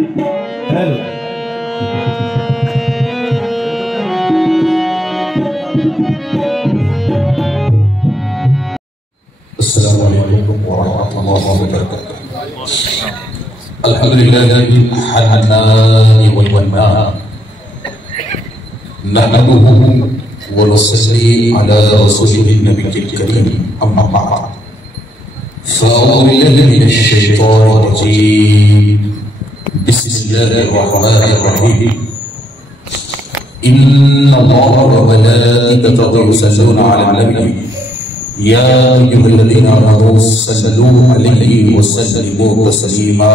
السلام علیکم ورحمۃ اللہ وبرکاتہ. الحمد للہ الحنان والمنان نحمده ونصلي على رسوله النبي الكريم اما بعد فاعوذ بالله من الشيطان الرجيم بسم الله الرحمن الرحيم ان الله وملائكته يصلون على النبي يا أيها الذين آمنوا صلوا عليه وسلموا تسليما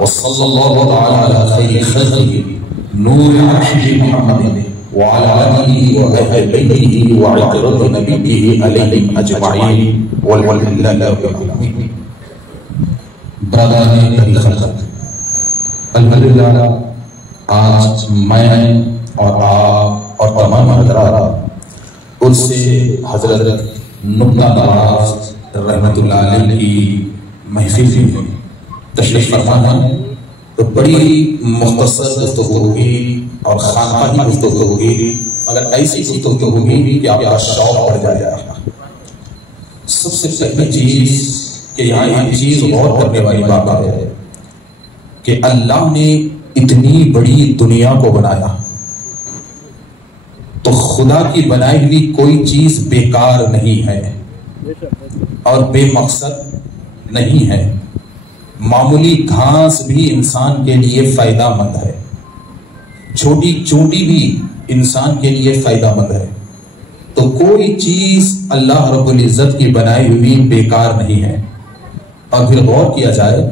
وصلى الله تعالى على خير خلقه نور عرشه محمد وعلى آله وأهل بيته وعترة نبيه عليهم أجمعين والحمد لله رب العالمين. برادران خلق الحمدللہ آج میں اور آپ اور تمام حضرات ان سے حضرت نقطہ نواز رحمت اللہ علیہ کی محفل میں تشریف فرما ہے تو بڑی مختصر گفتگو ہوگی اور خانقاہی گفتگو ہوگی، مگر ایسی گفتگو ہوگی کہ آپ کا شوق بڑھ جائے گا. سب سے پہلی چیز کہ یہاں ایک چیز غور کرنے والی بات ہے کہ اللہ نے اتنی بڑی دنیا کو بنایا تو خدا کی بنائی ہوئی کوئی چیز بیکار نہیں ہے اور بے مقصد نہیں ہے. معمولی گھاس بھی انسان کے لیے فائدہ مند ہے، چھوٹی چونٹی بھی انسان کے لیے فائدہ مند ہے. تو کوئی چیز اللہ رب العزت کی بنائی ہوئی بیکار نہیں ہے. اور پھر غور کیا جائے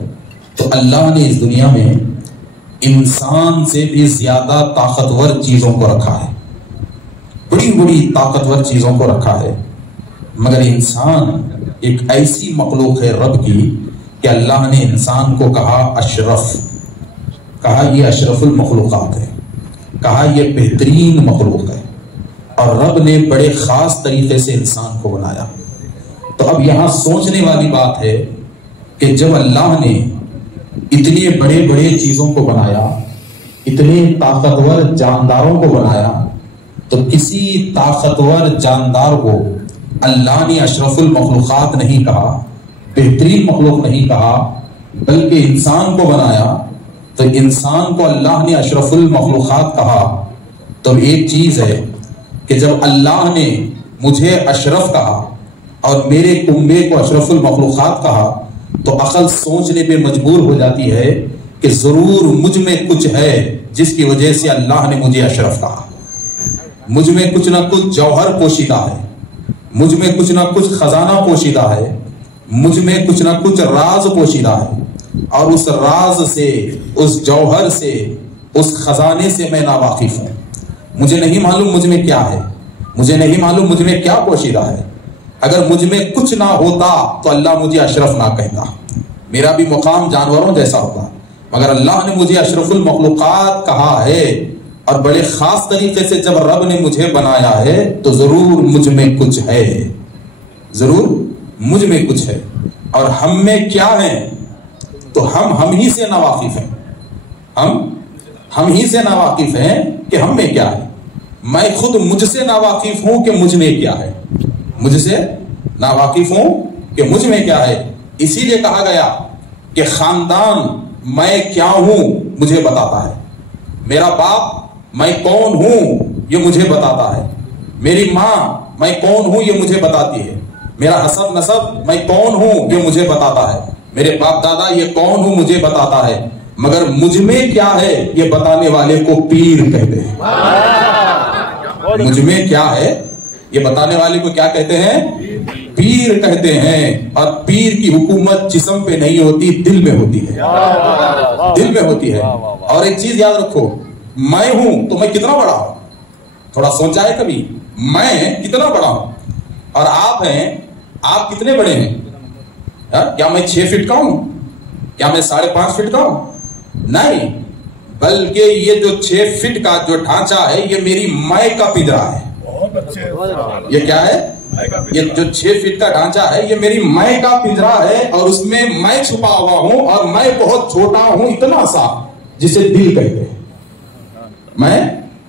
تو اللہ نے اس دنیا میں انسان سے بھی زیادہ طاقتور چیزوں کو رکھا ہے، بڑی بڑی طاقتور چیزوں کو رکھا ہے، مگر انسان ایک ایسی مخلوق ہے رب کی کہ اللہ نے انسان کو کہا اشرف، کہا یہ اشرف المخلوقات ہے، کہا یہ بہترین مخلوق ہے، اور رب نے بڑے خاص طریقے سے انسان کو بنایا. تو اب یہاں سوچنے والی بات ہے کہ جب اللہ نے اتنے بڑے بڑے چیزوں کو بنایا، اتنے طاقتور جانداروں کو بنایا، تو کسی طاقتور جاندار کو اللہ نے اشرف المخلوقات نہیں کہا، بہترین مخلوق نہیں کہا، بلکہ انسان کو بنایا تو انسان کو اللہ نے اشرف المخلوقات کہا. تو ایک چیز ہے کہ جب اللہ نے مجھے اشرف کہا اور میرے کنبے کو اشرف المخلوقات کہا تو عقل سوچنے پہ مجبور ہو جاتی ہے کہ ضرور مجھ میں کچھ ہے جس کی وجہ سے اللہ نے مجھے اشرف کہا. مجھ میں کچھ نہ کچھ جوہر پوشیدہ ہے، مجھ میں کچھ نہ کچھ خزانہ پوشیدہ ہے، مجھ میں کچھ نہ کچھ راز پوشیدہ ہے، اور اس راز سے، اس جوہر سے، اس خزانے سے میں ناواقف ہوں. مجھے نہیں معلوم مجھ میں کیا ہے، مجھے نہیں معلوم مجھ میں کیا پوشیدہ ہے. اگر مجھ میں کچھ نہ ہوتا تو اللہ مجھے اشرف نہ کہتا، میرا بھی مقام جانوروں جیسا ہوتا، مگر اللہ نے مجھے اشرف المخلوقات کہا ہے. اور بڑے خاص طریقے سے جب رب نے مجھے بنایا ہے تو ضرور مجھ میں کچھ ہے، ضرور مجھ میں کچھ ہے. اور ہم میں کیا ہے تو ہم ہی سے ناواقف ہیں، ہم ہی سے ناواقف ہیں کہ ہم میں کیا ہے. میں خود مجھ سے ناواقف ہوں کہ مجھ میں کیا ہے، مجھ سے ناواقف ہوں کہ مجھ میں کیا ہے. اسی لیے کہا گیا کہ خاندان میں کیا ہوں مجھے بتاتا ہے، میرا باپ میں کون ہوں یہ مجھے بتاتا ہے، میری ماں میں کون ہوں یہ مجھے بتاتی ہے، میرا حسب نسب میں کون ہوں یہ مجھے بتاتا ہے، میرے باپ دادا یہ کون ہوں مجھے بتاتا ہے. مگر مجھ میں کیا ہے یہ بتانے والے کو پیر کہتے ہیں. مجھ میں کیا ہے یہ بتانے والے کو کیا کہتے ہیں؟ پیر کہتے ہیں. اور پیر کی حکومت جسم پہ نہیں ہوتی، دل میں ہوتی ہے، دل میں ہوتی ہے. اور ایک چیز یاد رکھو، میں ہوں تو میں کتنا بڑا ہوں، تھوڑا سوچا ہے کبھی میں کتنا بڑا ہوں؟ اور آپ ہیں، آپ کتنے بڑے ہیں؟ کیا میں 6 فٹ کا ہوں؟ کیا میں 5.5 فٹ کا ہوں؟ نہیں، بلکہ یہ جو 6 فٹ کا جو ڈھانچہ ہے یہ میری مائع کا پنجرا ہے. یہ کیا ہے؟ یہ جو 6 فٹ کا ڈھانچہ ہے یہ میری میں کا پنجرا ہے اور اس میں میں چھپا ہوا ہوں اور میں بہت چھوٹا ہوں اتنا سا جسے دل کہتے ہیں. میں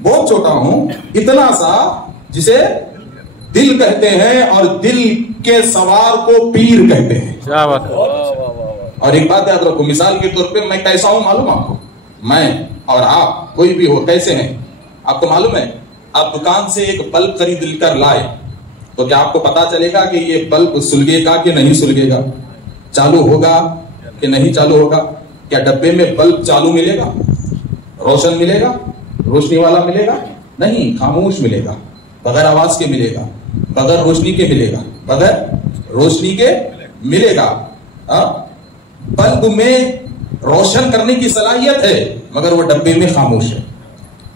بہت چھوٹا ہوں اتنا سا جسے دل کہتے ہیں اور دل کے سوار کو پیر کہتے ہیں. اور ایک بات یاد رکھو, مثال کے طور پہ میں کیسا ہوں معلوم آپ کو؟ میں اور آپ کوئی بھی ہو کیسے ہیں آپ کو معلوم ہے؟ آپ دکان سے ایک بلب خرید کر لائے تو کیا آپ کو پتا چلے گا کہ یہ بلب سلگے گا کہ نہیں سلگے گا, چالو ہوگا کہ نہیں چالو ہوگا؟ کیا ڈبے میں بلب چالو ملے گا, روشن ملے گا, روشنی والا ملے گا؟ نہیں, خاموش ملے گا, بغیر آواز کے ملے گا, بغیر روشنی کے ملے گا, بغیر روشنی کے ملے گا. بلب میں روشن کرنے کی صلاحیت ہے مگر وہ ڈبے میں خاموش ہے.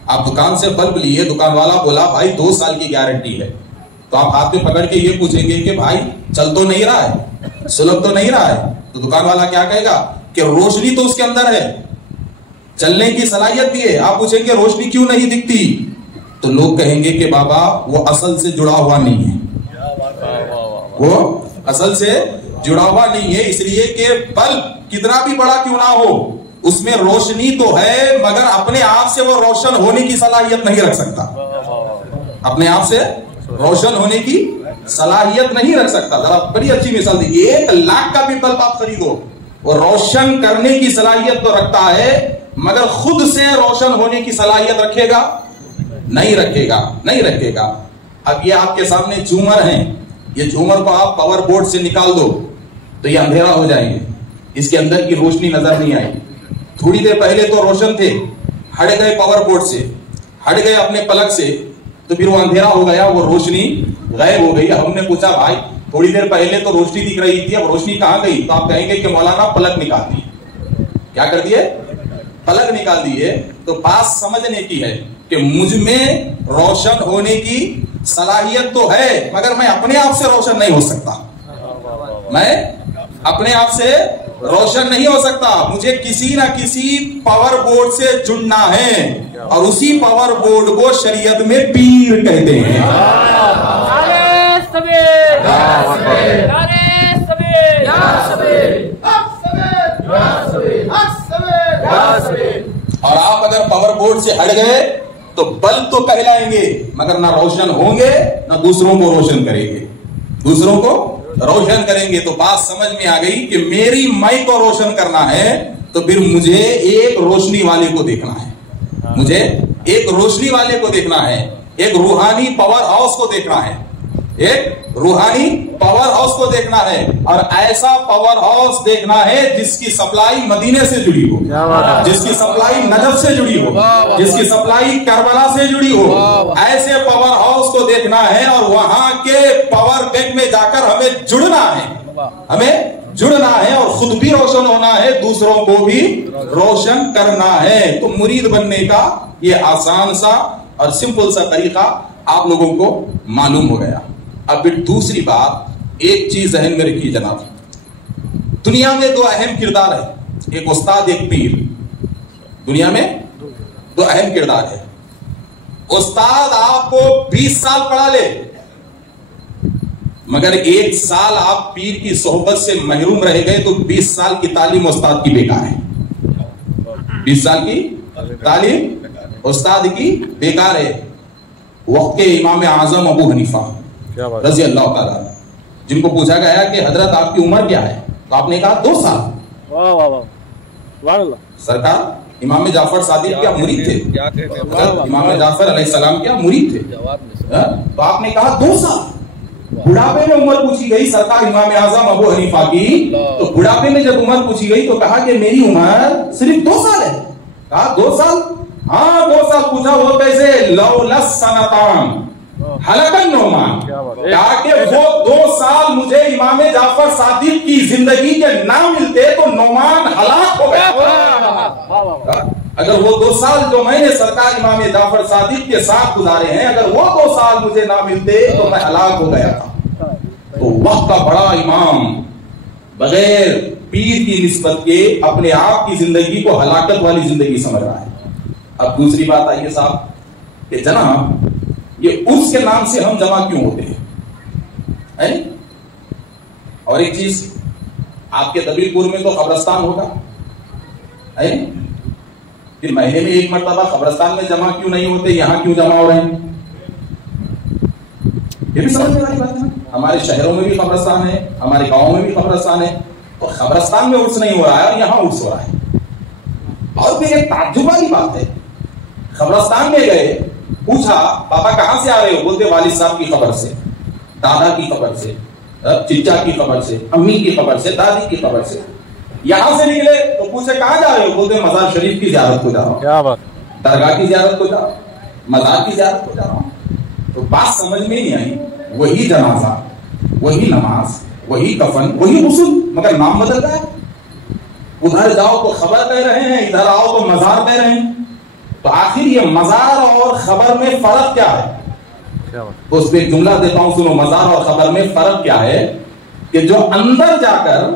آپ دکان سے بلب لیے, دکان والا بولا بھائی 2 سال کی گارنٹی ہے, تو آپ ہاتھ میں پکڑ کے یہ پوچھیں گے کہ بھائی چل تو نہیں رہا ہے, سلگ تو نہیں رہا ہے, تو دکان والا کیا کہے گا کہ روشنی تو اس کے اندر ہے, چلنے کی صلاحیت بھی ہے. آپ پوچھیں گے روشنی کیوں نہیں دکھتی, تو لوگ کہیں گے کہ بابا وہ اصل سے جڑا ہوا نہیں ہے, وہ اصل سے جڑا ہوا نہیں ہے, اس لیے کہ بلب کتنا بھی بڑا کیوں نہ ہو اس میں روشنی تو ہے مگر اپنے آپ سے وہ روشن ہونے کی صلاحیت نہیں رکھ سکتا, اپنے آپ سے روشن ہونے کی صلاحیت نہیں رکھ سکتا. ذرا بڑی اچھی مثال دیکھیے, 1 لاکھ کا بھی بلب آپ خریدو وہ روشن کرنے کی صلاحیت تو رکھتا ہے مگر خود سے روشن ہونے کی صلاحیت رکھے گا؟ نہیں رکھے گا, نہیں رکھے گا. اب یہ آپ کے سامنے جھومر ہیں, یہ جھومر کو آپ پاور بورڈ سے نکال دو تو یہ اندھیرا ہو جائیں گے, اس کے اندر کی روشنی نظر نہیں آئے گی. تھوڑی دیر پہلے تو روشن تھے, ہٹ گئے پاور بورڈ سے, ہٹ گئے اپنے پلک سے, تو پھر وہ اندھیرا ہو گیا, وہ روشنی غائب ہو گئی. ہم نے پوچھا بھائی تھوڑی دیر پہلے تو روشنی دکھ رہی تھی, اب روشنی کہاں گئی؟ تو آپ کہیں گے کہ مولانا پلک نکال دی. کیا کر دیے؟ پلک نکال دیے. تو بات سمجھنے کی ہے کہ مجھ میں روشن ہونے کی صلاحیت تو ہے مگر میں اپنے آپ سے روشن نہیں ہو سکتا, میں اپنے آپ سے روشن نہیں ہو سکتا. مجھے کسی نہ کسی پاور بورڈ سے جڑنا ہے اور اسی پاور بورڈ کو شریعت میں پیر کہتے ہیں. اور آپ اگر پاور بورڈ سے ہٹ گئے تو بلب تو کہلائیں گے مگر نہ روشن ہوں گے نہ دوسروں کو روشن کریں گے, دوسروں کو روشن کریں گے. تو بات سمجھ میں آ گئی کہ میری مائی کو روشن کرنا ہے تو پھر مجھے ایک روشنی والے کو دیکھنا ہے, مجھے ایک روشنی والے کو دیکھنا ہے, ایک روحانی پاور ہاؤس کو دیکھنا ہے, ایک روحانی پاور ہاؤس کو دیکھنا ہے. اور ایسا پاور ہاؤس دیکھنا ہے جس کی سپلائی مدینے سے جڑی ہو, جس کی سپلائی نجف سے جڑی ہو, جس کی سپلائی کربلا سے جڑی ہو. ایسے پاور ہاؤس کو دیکھنا ہے اور وہاں کے پاور بینک میں جا کر ہمیں جڑنا ہے, ہمیں جڑنا ہے اور خود بھی روشن ہونا ہے, دوسروں کو بھی روشن کرنا ہے. تو مرید بننے کا یہ آسان سا اور سمپل سا طریقہ آپ لوگوں کو معلوم ہو گیا. اب پھر دوسری بات, ایک چیز ذہن میں رکھیے جناب, دنیا میں 2 اہم کردار ہیں, ایک استاد ایک پیر. دنیا میں 2 اہم کردار ہے. استاد آپ کو 20 سال پڑھا لے مگر 1 سال آپ پیر کی صحبت سے محروم رہ گئے تو 20 سال کی تعلیم استاد کی بیکار ہے. 20 سال کی تعلیم استاد کی بیکار ہے. وقت کے امام اعظم ابو حنیفہ رضی اللہ تعالیٰ, جن کو پوچھا گیا کہ حضرت آپ کی عمر کیا ہے تو آپ نے کہا 2 سال. سرکار امام جعفر صادق کیا مرید تھے؟ امام جعفر علیہ السلام کیا مرید تھے؟ تو آپ نے کہا 2 سال. بڑھاپے میں عمر پوچھی گئی سرکار امام اعظم ابو حنیفہ کی, تو بڑھاپے میں جب عمر پوچھی گئی تو کہا کہ میری عمر صرف 2 سال ہے. کہا 2 سال؟ ہاں 2 سال. پوچھا وہ کیسے؟ لولا سنتان حلق النعمان, کہا کہ وہ 2 سال مجھے امام جعفر صادق کی زندگی کے نہ ملتے تو نعمان ہلاک ہو گیا. اگر وہ 2 سال جو میں نے سرکار امام جعفر صادق کے ساتھ گزارے ہیں, اگر وہ 2 سال مجھے نہ ملتے تو میں ہلاک ہو گیا تھا. تو وقت کا بڑا امام بغیر پیر کی نسبت کے اپنے آپ کی زندگی کو ہلاکت والی زندگی سمجھ رہا ہے. اب دوسری بات آئیے صاحب کہ جناب یہ عرس کے نام سے ہم جمع کیوں ہوتے ہیں؟ ہے نہیں؟ اور ایک چیز، آپ کے دبیل پور میں تو قبرستان ہوگا، ہے نہیں؟ کہ مہینے میں ایک مرتبہ قبرستان میں جمع کیوں نہیں ہوتے، یہاں کیوں جمع ہو رہے ہیں؟ یہ بھی سمجھنے والی بات ہے. ہمارے شہروں میں بھی قبرستان ہے، ہمارے گاؤں میں بھی قبرستان ہے، اور قبرستان میں عرس نہیں ہو رہا ہے اور یہاں عرس ہو رہا ہے. اور پھر ایک تعجب والی بات ہے، قبرستان میں گئے، پوچھا پاپا کہاں سے آ رہے ہو؟ بولتے والد صاحب کی خبر سے، دادا کی خبر سے، چچا کی خبر سے، امی کی خبر سے، دادی کی خبر سے. یہاں سے نکلے تو پوچھے کہاں جا رہے ہو؟ بولتے مزار شریف کی زیارت کو جا رہا ہوں. کیا بات؟ درگاہ کی زیارت کو جا رہا ہوں، مزار کی زیارت کو جا رہا ہوں. تو بات سمجھ میں نہیں آئی. وہی جنازہ، وہی نماز، وہی کفن، وہی غسل، مگر نام بدل رہا ہے. ادھر جاؤ تو خبر کہہ رہے ہیں، ادھر آؤ تو مزار کہہ رہے ہیں. تو آخر یہ مزار اور خبر میں فرق کیا ہے؟ تو اس پہ ایک جملہ دیتا ہوں، سنو. مزار اور خبر میں فرق کیا ہے؟ کہ جو اندر جا کر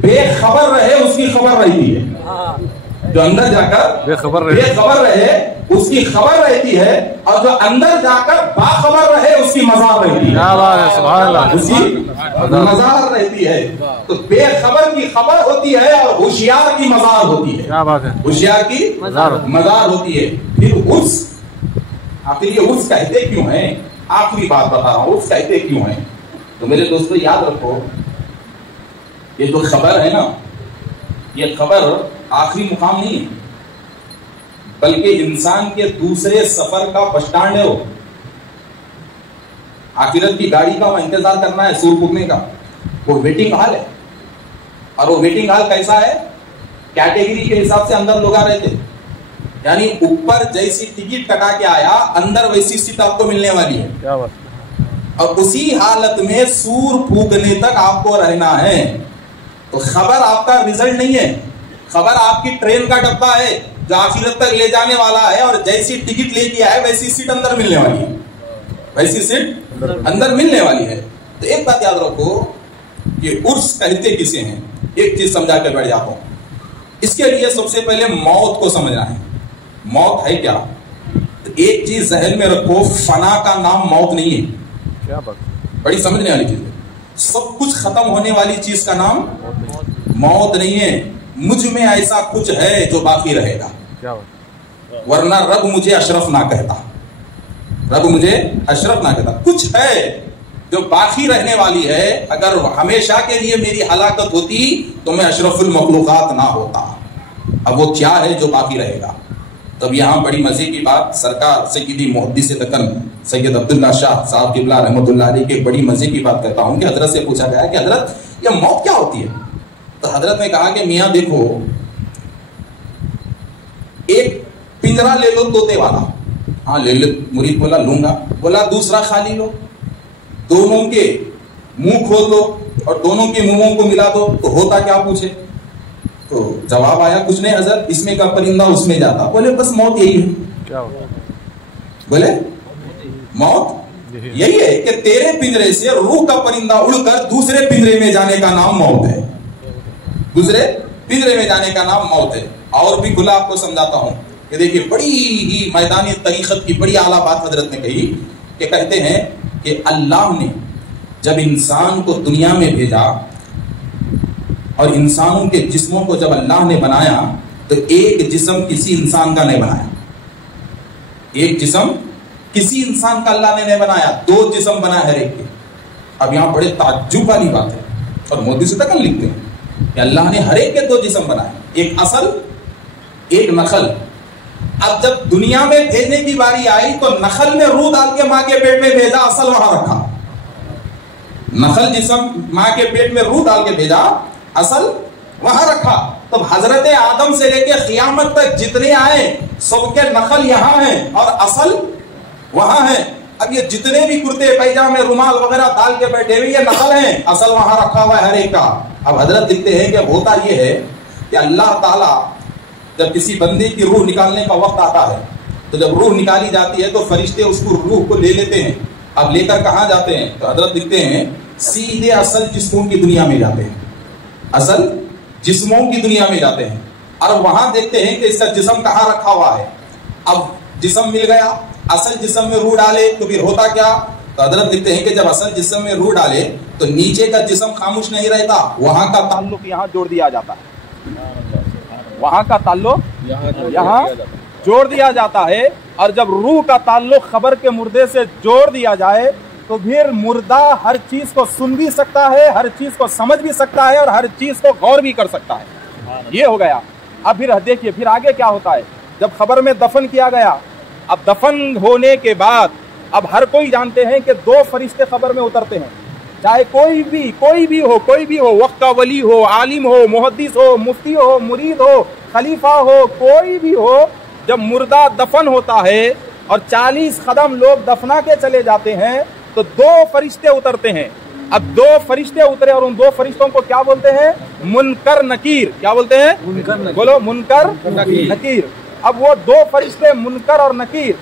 بے خبر رہے اس کی خبر رہتی ہے. جو اندر جا کر بے خبر رہے اس کی خبر رہتی ہے، اور جو اندر جا کر باخبر رہے اس کی مزار رہتی ہے. اس کی مزار رہتی ہے. تو بے خبر کی خبر ہوتی ہے اور ہوشیار کی مزار ہوتی ہے. ہوشیار کی مزار ہوتی ہے. پھر عرس، آخر یہ عرس کہتے کیوں ہیں؟ آخری بات بتا رہا ہوں، عرس کہتے کیوں ہیں. تو میرے دوستو یاد رکھو، یہ جو خبر ہے نا، یہ خبر آخری مقام نہیں ہے، بلکہ انسان کے دوسرے سفر کا بس اسٹینڈ ہے. وہ آخرت کی گاڑی کا وہ انتظار کرنا ہے، سور پھونکنے کا، وہ ویٹنگ ہال ہے. اور وہ ویٹنگ ہال کیسا ہے؟ کیٹیگری کے حساب سے اندر لوگ آ رہے تھے. یعنی اوپر جیسی ٹکٹ کٹا کے آیا، اندر ویسی سیٹ آپ کو ملنے والی ہے. اور اسی حالت میں سور پھونکنے تک آپ کو رہنا ہے. تو خبر آپ کا رزلٹ نہیں ہے، خبر آپ کی ٹرین کا ڈبہ ہے جو آخرت تک لے جانے والا ہے. اور جیسی ٹکٹ لے کے آئے ویسی سیٹ اندر ملنے والی ہے، ویسی سیٹ اندر ملنے والی ہے. تو ایک بات یاد رکھو کہ عرس کہتے کسے ہیں. ایک چیز سمجھا کر بیٹھ جاتا ہوں. اس کے لیے سب سے پہلے موت کو سمجھنا ہے. موت ہے کیا؟ تو ایک چیز ذہن میں رکھو، فنا کا نام موت نہیں ہے. کیا بات؟ بڑی سمجھنے والی چیز ہے. سب کچھ ختم ہونے والی چیز کا نام موت نہیں ہے. مجھ میں ایسا کچھ ہے جو باقی رہے گا، ورنہ رب مجھے اشرف نہ کہتا. رب مجھے اشرف نہ کہتا. کچھ ہے جو باقی رہنے والی ہے. اگر ہمیشہ کے لیے میری ہلاکت ہوتی تو میں اشرف المخلوقات نہ ہوتا. اب وہ کیا ہے جو باقی رہے گا؟ تب یہاں بڑی مزے کی بات، سرکار سیدی محدث دکن سید عبداللہ شاہ صاحب قبلہ رحمۃ اللہ علیہ کے بڑی مزے کی بات کہتا ہوں کہ حضرت سے پوچھا گیا کہ حضرت یہ موت کیا ہوتی ہے؟ تو حضرت نے کہا کہ میاں دیکھو، ایک پنجرا لے لو طوطے والا. ہاں لے لو. مرید بولا لوں گا. بولا دوسرا خالی لو، دونوں کے منہ کھول دو اور دونوں کے منہوں کو ملا دو. تو ہوتا کیا پوچھے؟ تو جواب آیا کچھ نہیں حضرت، اس میں کا پرندہ اس میں جاتا. بولے بس موت یہی ہے. بولے موت یہی ہے کہ تیرے پنجرے سے روح کا پرندہ اڑ کر دوسرے پنجرے میں جانے کا نام موت ہے. دوسرے پنجرے میں جانے کا نام موت ہے. اور بھی کھلا آپ کو سمجھاتا ہوں کہ دیکھیے بڑی ہی میدانی طریقت کی بڑی اعلیٰ بات حضرت نے کہی کہ کہتے ہیں کہ اللہ نے جب انسان کو دنیا میں بھیجا اور انسانوں کے جسموں کو جب اللہ نے بنایا تو ایک جسم کسی انسان کا نہیں بنایا. ایک جسم کسی انسان کا اللہ نے نہیں بنایا، دو جسم بنا ہر ایک کے. اب یہاں بڑے تعجب والی بات ہے، اور مودی سے تک لکھتے ہیں کہ اللہ نے ہر ایک کے دو جسم بنائے، ایک اصل ایک نخل. اب جب دنیا میں بھیجنے کی باری آئی تو نخل میں روح ڈال کے ماں کے پیٹ میں بھیجا، اصل وہاں رکھا. نخل جسم ماں کے پیٹ میں روح ڈال کے بھیجا، اصل وہاں رکھا. تب حضرت آدم سے لے کے قیامت تک جتنے آئے سب کے نخل یہاں ہیں اور اصل وہاں ہیں. اب یہ جتنے بھی کرتے پیجامے رومال وغیرہ ڈال کے بیٹھے ہوئے یہ نخل ہیں، اصل وہاں رکھا ہوا ہے ہر ایک کا. اب حضرت لکھتے ہیں کہ ہوتا یہ ہے کہ اللہ تعالیٰ جب کسی بندے کی روح نکالنے کا وقت آتا ہے تو جب روح نکالی جاتی ہے تو فرشتے اس کو روح کو لے لیتے ہیں. اب لے کر کہاں جاتے ہیں؟ تو حضرت لکھتے ہیں سیدھے اصل جسموں کی دنیا میں جاتے ہیں. اصل جسموں کی دنیا میں جاتے ہیں اور وہاں دیکھتے ہیں کہ اس کا جسم کہاں رکھا ہوا ہے. اب جسم مل گیا، اصل جسم میں روح ڈالے تو پھر ہوتا کیا تو حضرت لکھتے ہیں کہ جب اصل جسم میں روح ڈالے تو نیچے کا جسم خاموش نہیں رہتا، وہاں کا تعلق یہاں جوڑ دیا جاتا ہے، وہاں کا تعلق یہاں جوڑ دیا جاتا ہے۔ اور جب روح کا تعلق خبر کے مردے سے جوڑ دیا جائے تو پھر مردہ ہر چیز کو سن بھی سکتا ہے، ہر چیز کو سمجھ بھی سکتا ہے اور ہر چیز کو غور بھی کر سکتا ہے۔ یہ ہو گیا۔ اب پھر دیکھیے پھر آگے کیا ہوتا ہے۔ جب خبر میں دفن کیا گیا، اب دفن ہونے کے بعد اب ہر کوئی جانتے ہیں کہ 2 فرشتے خبر میں اترتے ہیں، چاہے کوئی بھی ہو، وقت کا ولی ہو، عالم ہو، محدث ہو، مفتی ہو، مرید ہو، خلیفہ ہو، کوئی بھی ہو۔ جب مردہ دفن ہوتا ہے اور 40 قدم لوگ دفنا کے چلے جاتے ہیں تو 2 فرشتے اترتے ہیں۔ اب 2 فرشتے اترے اور ان 2 فرشتوں کو کیا بولتے ہیں؟ منکر نکیر۔ کیا بولتے ہیں؟ بولو، منکر نکیر۔ اب وہ 2 فرشتے منکر اور نکیر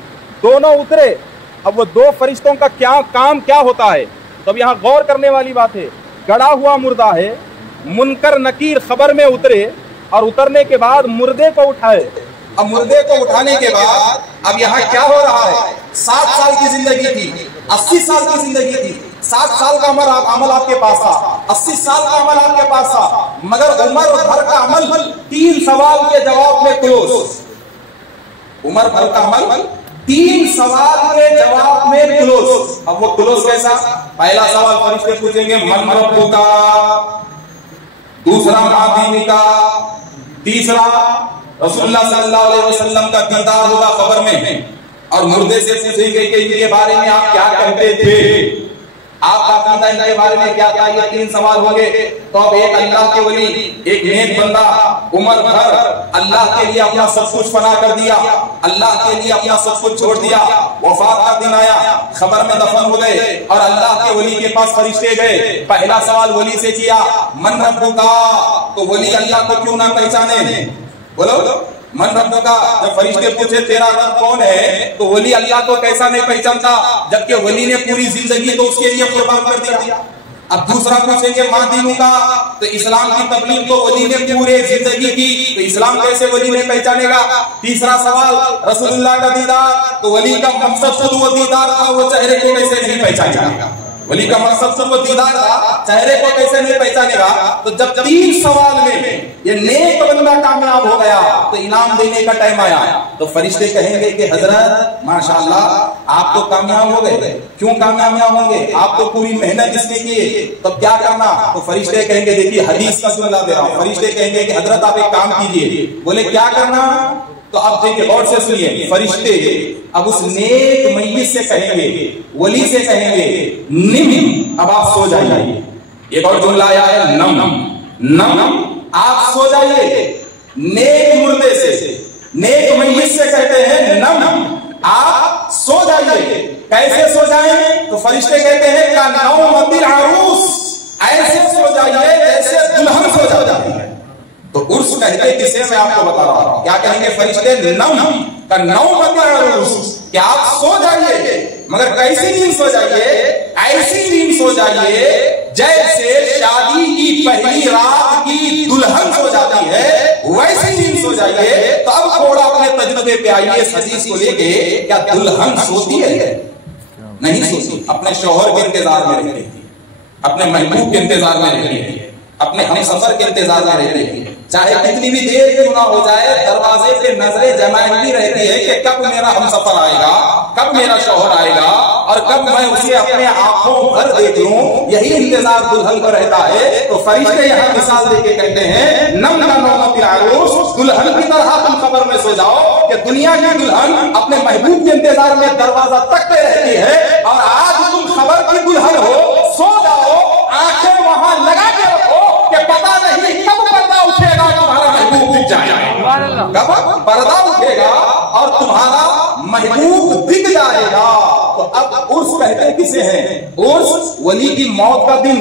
دونوں اترے۔ اب وہ 2 فرشتوں کا کیا کام کیا ہوتا ہے؟ تو اب یہاں غور کرنے والی بات ہے۔ گڑا ہوا مردہ ہے، منکر نکیر خبر میں اترے اور اترنے کے بعد مردے کو اٹھائے۔ اب مردے کو اٹھانے کے بعد اب یہاں کیا ہو رہا ہے؟ 7 سال کی زندگی تھی، 80 سال کی زندگی تھی، 7 سال کا عمل آپ کے پاس تھا، 80 سال کا عمل آپ کے پاس تھا، مگر عمر بھر کا عمل 3 سوال کے جواب میں کلوز۔ عمر بھر کا عمل 3 سوال کے جواب میں کلوز۔ اب وہ کلوز کیسا؟ پہلا سوال فرشتے پوچھیں گے من ربک کا، دوسرا ما دینک کا، تیسرا رسول اللہ صلی اللہ علیہ وسلم کا دیدار ہوگا خبر میں، اور مردے سے پوچھیں گے کہ ان کے بارے میں آپ کیا کہتے تھے، آپ کا عقیدہ ان کے بارے میں کیا تھا۔ یہ 3 سوال ہو گئے۔ تو اب ایک اللہ کے ولی، ایک نیک بندہ عمر بھر اللہ کے لیے اپنا سب کچھ فنا کر دیا، اللہ کے لیے اپنا سب کچھ چھوڑ دیا، وفات کا دن آیا، خبر میں دفن ہو گئے اور اللہ کے ولی کے پاس فرشتے گئے۔ پہلا سوال ولی سے کیا من ربک کا، تو ولی اللہ کو کیوں نہ پہچانے؟ بولو من ربک کا۔ جب فرشتے پوچھے تیرا رب کون ہے تو ولی اللہ کو کیسا نہیں پہچانتا، جبکہ ولی نے پوری زندگی تو اس کے لیے قربان کر دیا۔ اب دوسرا پوچھیں گے ما دینک کا، تو اسلام کی تبلیغ تو ولی نے پورے زندگی کی، تو اسلام کیسے ولی نہیں پہچانے گا۔ تیسرا سوال رسول اللہ کا دیدار، تو ولی کا مقصد خود وہ دیدار تھا، وہ چہرے کو کیسے نہیں پہچانے گا۔ ولی کا مقصد صرف وہ دیدار تھا، چہرے کو کیسے نہیں پہچانے گا۔ تو جب 3 سوال میں یہ نیک بندہ کامیاب ہو گیا تو انعام دینے کا ٹائم آیا، تو فرشتے کہیں گے کہ حضرت ماشاءاللہ آپ تو کامیاب ہو گئے، کیوں کامیاب ہوں گے؟ آپ تو پوری محنت اس نے کی، تو کیا کرنا؟ تو فرشتے کہیں گے دیکھیے حدیث کا جملہ دے رہا ہوں، فرشتے کہیں گے کہ حضرت آپ ایک کام کیجئے۔ بولے کیا کرنا؟ تو اب دیکھیں غور سے سنیے، فرشتے اب اس نیک میت سے کہیں گے، ولی سے کہیں گے نم، اب آپ سو جائیے۔ ایک اور جملہ آیا ہے نم، آپ سو جائیے۔ نیک مردے سے، نیک میت سے کہتے ہیں نم، آپ سو جائیے۔ کیسے سو جائیں؟ تو فرشتے کہتے ہیں کا نومۃ العروس، ایسے سو جائیے جیسے دلہن سو جاتی ہے۔ تو عرس کہتے کسے میں آپ کو بتا رہا ہوں، کیا کہیں گے فرشتے نم کا نومۃ العروس، کہ آپ سو جائیے، مگر کیسی نیند سو جائیے؟ ایسی نیند سو جائیے جیسے شادی کی پہلی رات کی دلہن سو جاتی ہے، ویسی نیند سو جائیے۔ تو اب تھوڑا اپنے تجربے پہ آئیے، اس حدیث کو لے کے، کیا دلہن سوتی ہے؟ نہیں سوتی، اپنے شوہر کے انتظار میں رہتی ہے، اپنے محبوب کے انتظار میں رہتی ہے، اپنے ہم سفر کے انتظار میں رہتی ہے، چاہے کتنی بھی دیر کیوں نہ ہو جائے، دروازے پہ نظریں جمائے رہتی ہے کہ کب میرا ہم سفر آئے گا، کب میرا شوہر آئے گا، اور کب میں اسے اپنے آنکھوں بھر دیکھ لوں، یہی انتظار دلہن کو رہتا ہے۔ تو فرشتے یہاں مثال دے کے کہتے ہیں نم کا نومۃ العروس، دلہن کی طرح تم خبر میں سو جاؤ کہ دنیا کی دلہن اپنے محبوب کے انتظار میں دروازہ تکتے رہتی ہے، اور آج تم خبر کی دلہن ہو، سو جاؤ، آنکھیں وہاں لگا کے رکھو کہ پتہ نہیں کب پردہ اٹھے گا، تمہارا محبوب دکھ جائے گا، کب پردہ اٹھے گا اور تمہارا محبوب دکھ جائے گا۔ تو اب عرس کہتے کسے ہیں؟ عرس ولی کی موت کا دن،